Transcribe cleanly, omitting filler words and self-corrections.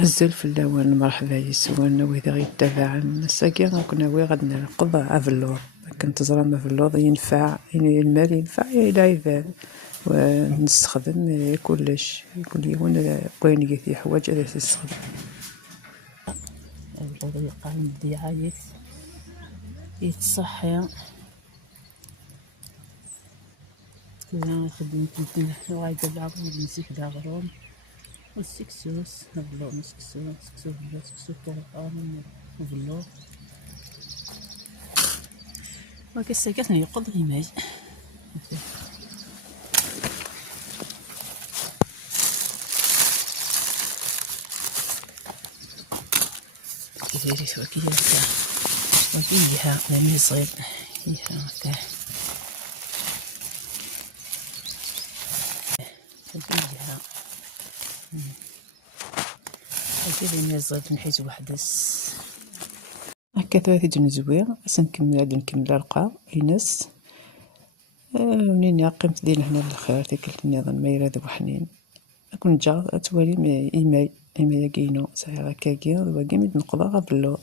الزل فلاوان مرحبا يسوان وإذا غيتابعن ساكي غنكون غادي نرقد أفلوض كنت زرا أفلوض ينفع المال ينفع العباد ونستخدم كلش كل يوم كاين يدي حوايج هذا تستخدم الوضع يقام الدعاية يتصحى كذا خدمت غايدة بعضهم نسيك دا غروم والسكسوس هبلو مسكسو سكسو بلو سكسو طرقان وبلو وكساكتني يقض غيماج كذا سوا كذا وكيها لم يصير فيها كا وكيها وكذا لم يصير من حيث وحدس هكا ثلاثة نزوير نكمل هاد نكمل القا ينس منين قيمت ديال هنا للخير تيكلت النظام ما يراد وحنين كون جا توالي إيماي كاينو صحيح هكاكي واقي ميد نقضا غا بلو